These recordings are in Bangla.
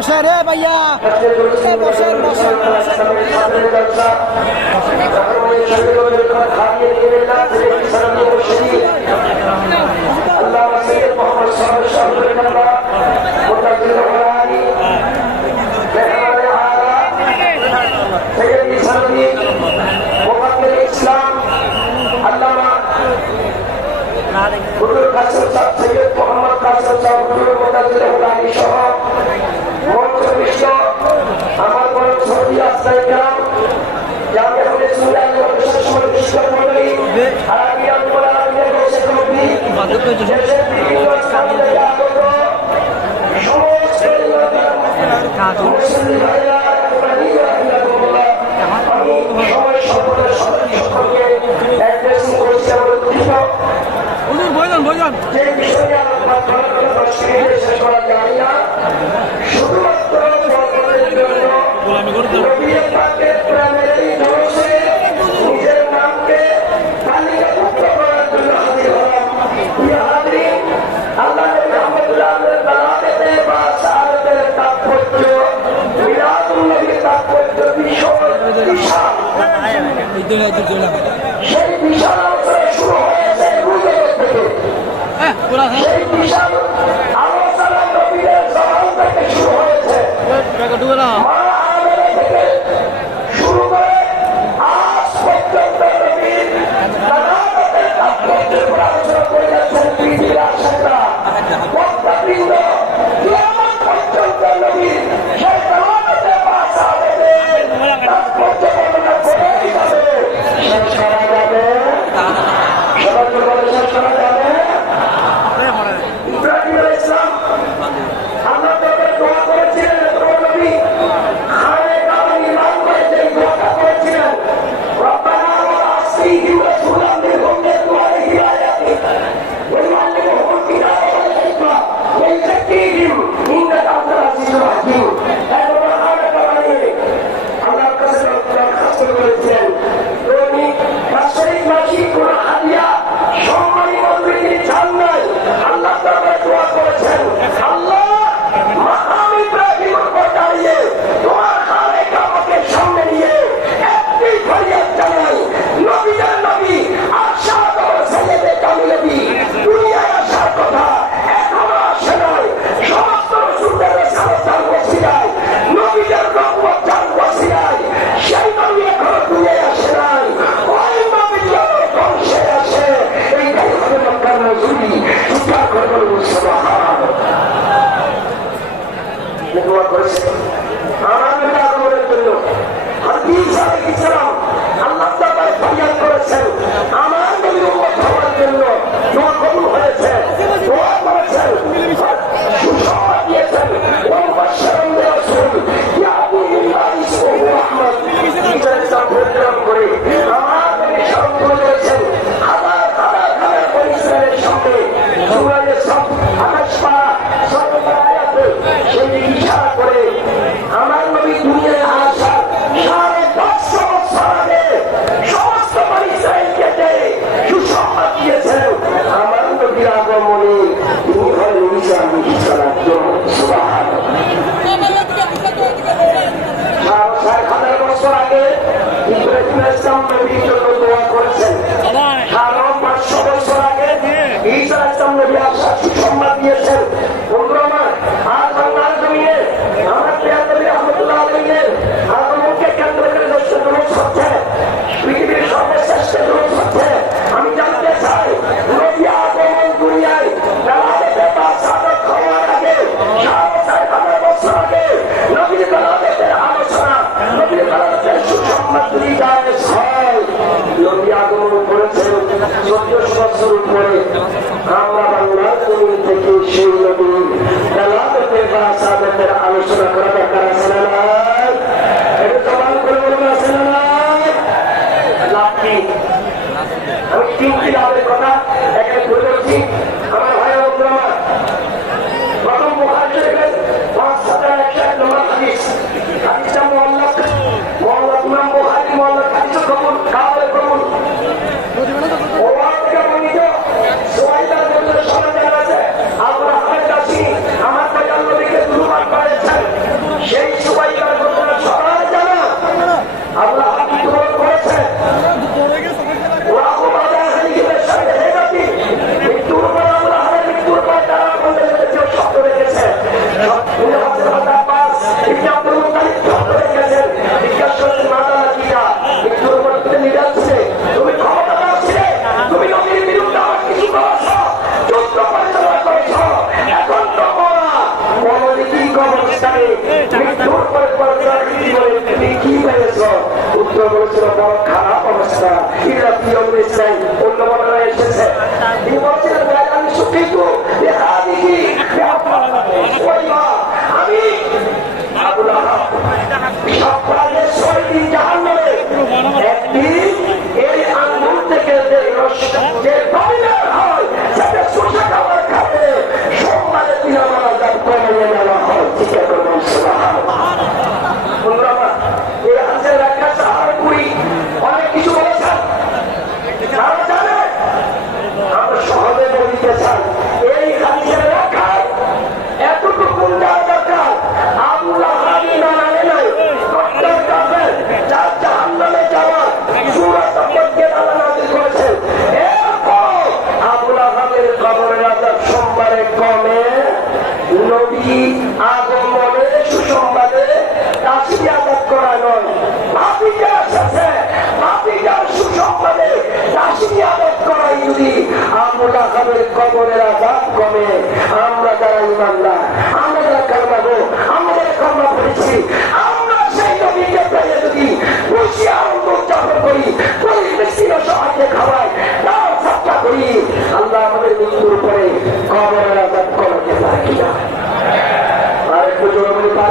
বসে রে ভাইয়া। বসে বসে ইসলাম আল্লামা হুজুর কাসিম সাহেব সৈয়দ মোহাম্মদ কাসিম সাহেব হুজুর মোতাজ্জিল হুলানি সহ থাকবে। বার্ধক্য কাজ 是 ধৈর্য শব্দের উপরে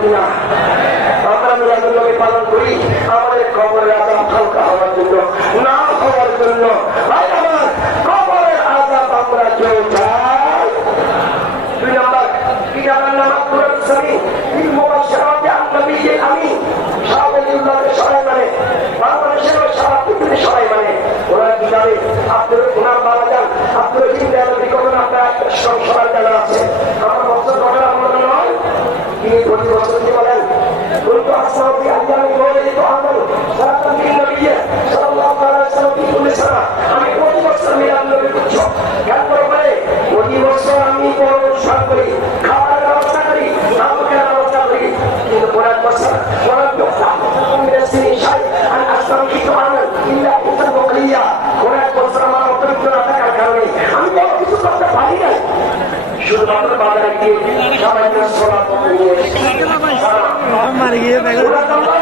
对吧 নবী রসুল কি বলেন কুল তো আসহাবি আল্লাহ কোলে তো আমল সালাতান কি নবী সাল্লাল্লাহু আলাইহি ওয়াসাল্লাম কি কুল সালাত আমি প্রতি বছর করি। খাওয়া শুধুমাত্র বাজারে গিয়ে সবাই মারি গিয়ে সবাই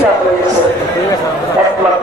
হিসাব রয়েছে একমাত্র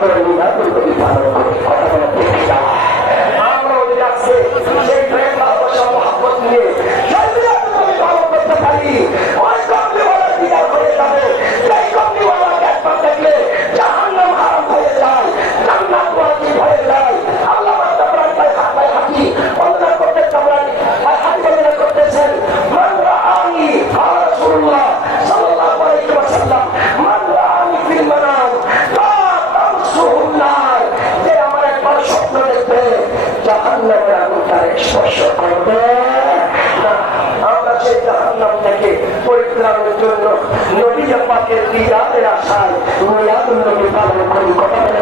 নবী আপাকে দিদারের আশায় রোয়াতুল নবী পালন করি কথা বলে